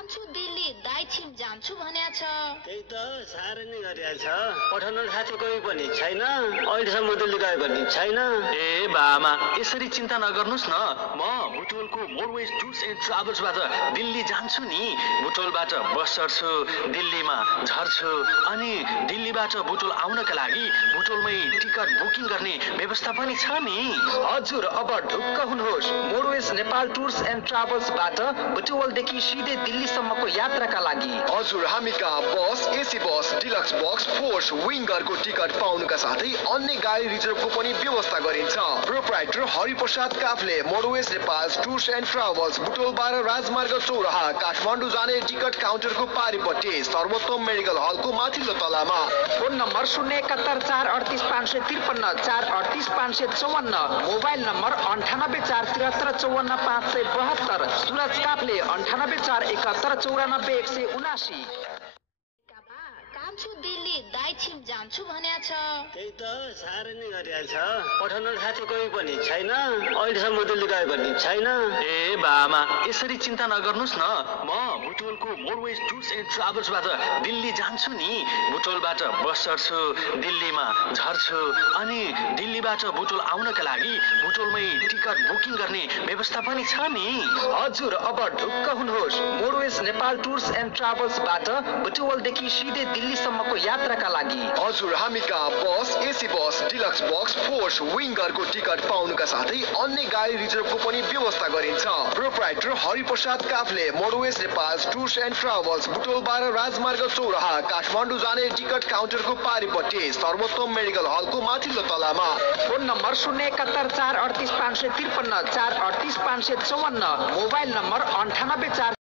जान्छु दिल्ली दाइ छिम जान्छु भनेको छ। त्यही त साह्रै नै गरिहाल्छ। पठाउन साथी कोही पनि छैन, अहिलेसम्म दिल्ली गए पनि छैन। ए बामा यसरी चिन्ता नगर्नुस् न, म बुटोलको मोडवेज टुर्स एन्ड ट्राभल्सबाट दिल्ली जान्छु नि। बुटोलबाट बस चढ्छु, दिल्लीमा झर्छु, अनि दिल्लीबाट बुटोल आउनका लागि बुटोलमै टिकट बुकिङ गर्ने व्यवस्था पनि छ नि। हजुर, अब ढुक्क हुनुहोस्। मोडवेज नेपाल टुर्स एन्ड ट्राभल्सबाट बुटोलदेखि सिधै दिल्लीसम्मको यात्राका लागि हजुर, हामी कहाँ bus, AC bus, deluxe bus, Force, विङ्गरको टिकट पाउनुका साथै अन्य गाडी रिजर्भको पनि व्यवस्था गरिन्छ। Proprietor Hariprasad Kafle, Modways Nepal Tours and Travels, Butwal 12 राजमार्ग चौराहा, काठमाडौँ जाने टिकट काउन्टरको पारिपट्टि, सर्वोत्तम मेडिकल हलको माथिल्लो तलामा। Phone number 071 438 553 438 554, mobile number 98 473 54 572, Suraj Kafle 98 471 94 179। जान्छु दिल्ली दाइ छिम जान्छु भनेको छ। त्यही त साह्रै नै गरिहाल्छ। पठाउन साथी कोही पनि छैन, अहिलेसम्म दिल्ली गए पनि छैन। ए बामा यसरी चिन्ता नगर्नुस् न, म बुटोलको मोडवेज टुर्स एन्ड ट्राभल्सबाट दिल्ली जान्छु नि। बुटोलबाट बस चढ्छु, दिल्लीमा झर्छु, अनि दिल्लीबाट बुटोल आउनका लागि बुटोलमै टिकट बुकिङ गर्ने व्यवस्था पनि छ नि। हजुर, अब ढुक्क हुनुहोस्। मोडवेज नेपाल टुर्स एन्ड ट्राभल्सबाट बुटोलदेखि सिधै दिल्लीसम्मको यात्राका लागि हजुर, हामी कहाँ bus, AC bus, deluxe bus, Force, विङ्गरको टिकट पाउनुका साथै अन्य गाडी रिजर्भको पनि व्यवस्था गरिन्छ। Proprietor Hariprasad Kafle, Modways Nepal Tours and Travels, Butwal 12 राजमार्ग चौराहा, काठमाडौँ जाने टिकट काउन्टरको पारिपट्टि, सर्वोत्तम मेडिकल हलको माथिल्लो तलामा। Phone number 071 438 553 438 554, mobile number 98 4